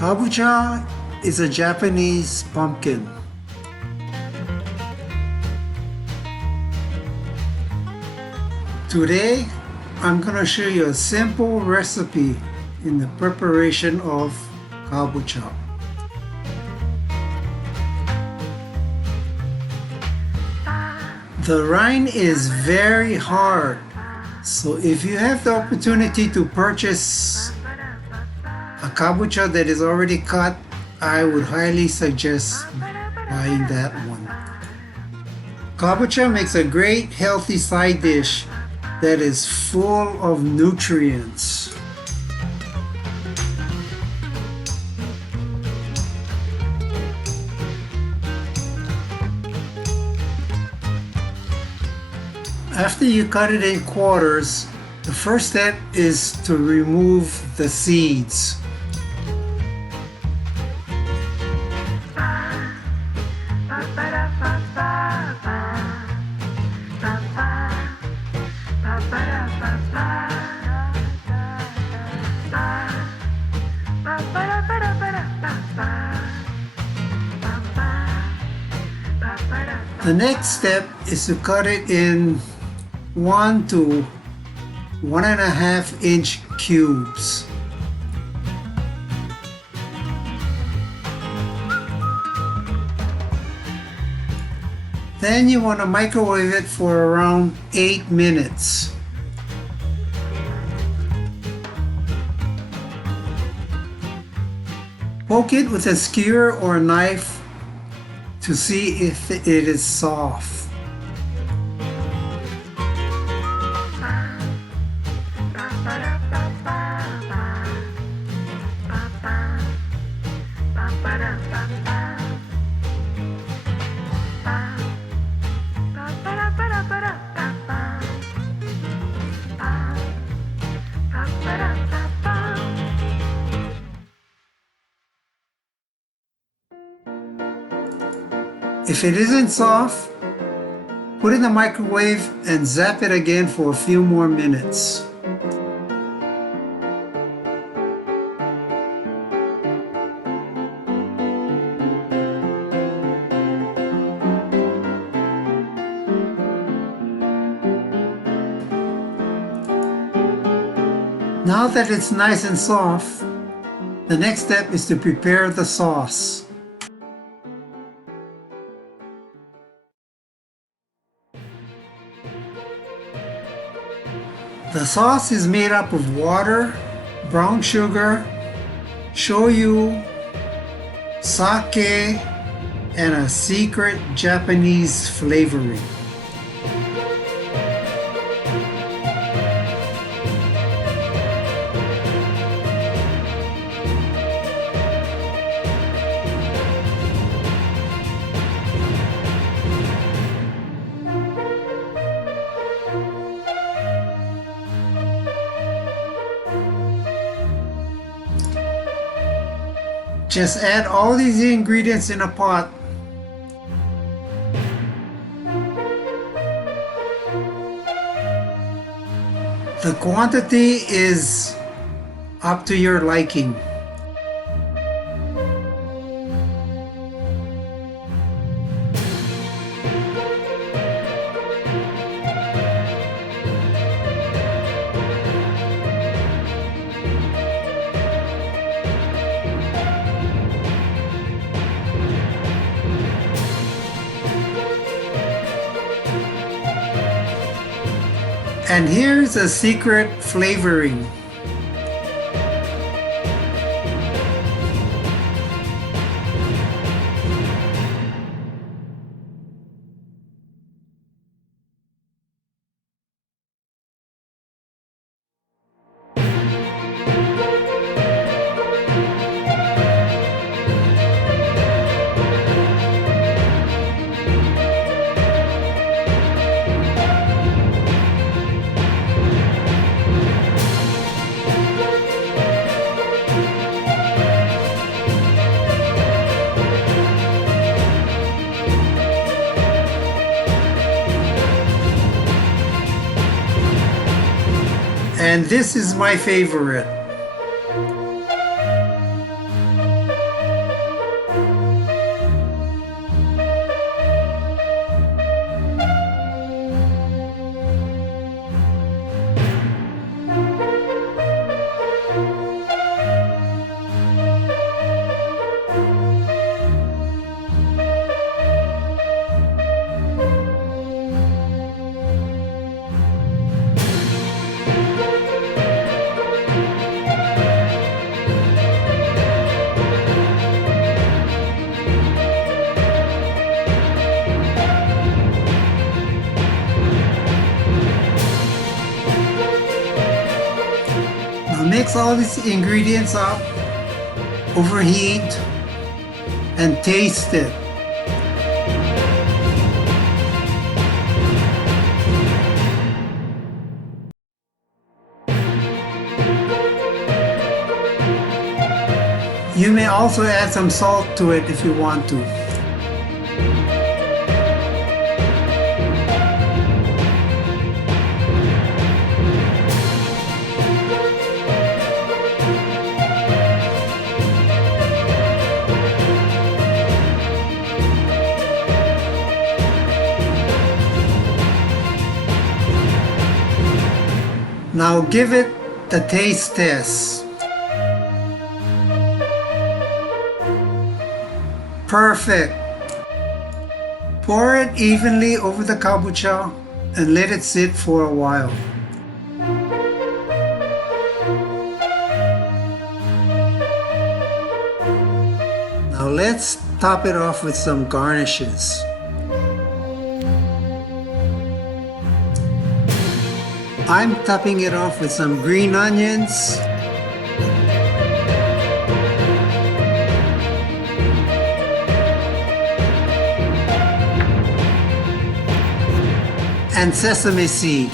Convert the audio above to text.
Kabocha is a Japanese pumpkin. Today, I'm going to show you a simple recipe in the preparation of kabocha. The rind is very hard, so if you have the opportunity to purchase a kabocha that is already cut, I would highly suggest buying that one. Kabocha makes a great healthy side dish that is full of nutrients. After you cut it in quarters, the first step is to remove the seeds. The next step is to cut it in 1 to 1.5 inch cubes. Then you want to microwave it for around 8 minutes. Poke it with a skewer or a knife to see if it is soft. If it isn't soft, put it in the microwave and zap it again for a few more minutes. Now that it's nice and soft, the next step is to prepare the sauce. The sauce is made up of water, brown sugar, shoyu, sake, and a secret Japanese flavoring. Just add all these ingredients in a pot. The quantity is up to your liking. And here's a secret flavoring. And this is my favorite. mix all these ingredients up, overheat, and taste it. You may also add some salt to it if you want to. Now give it the taste test. Perfect. Pour it evenly over the kabocha and let it sit for a while. Now let's top it off with some garnishes. I'm topping it off with some green onions, and sesame seed.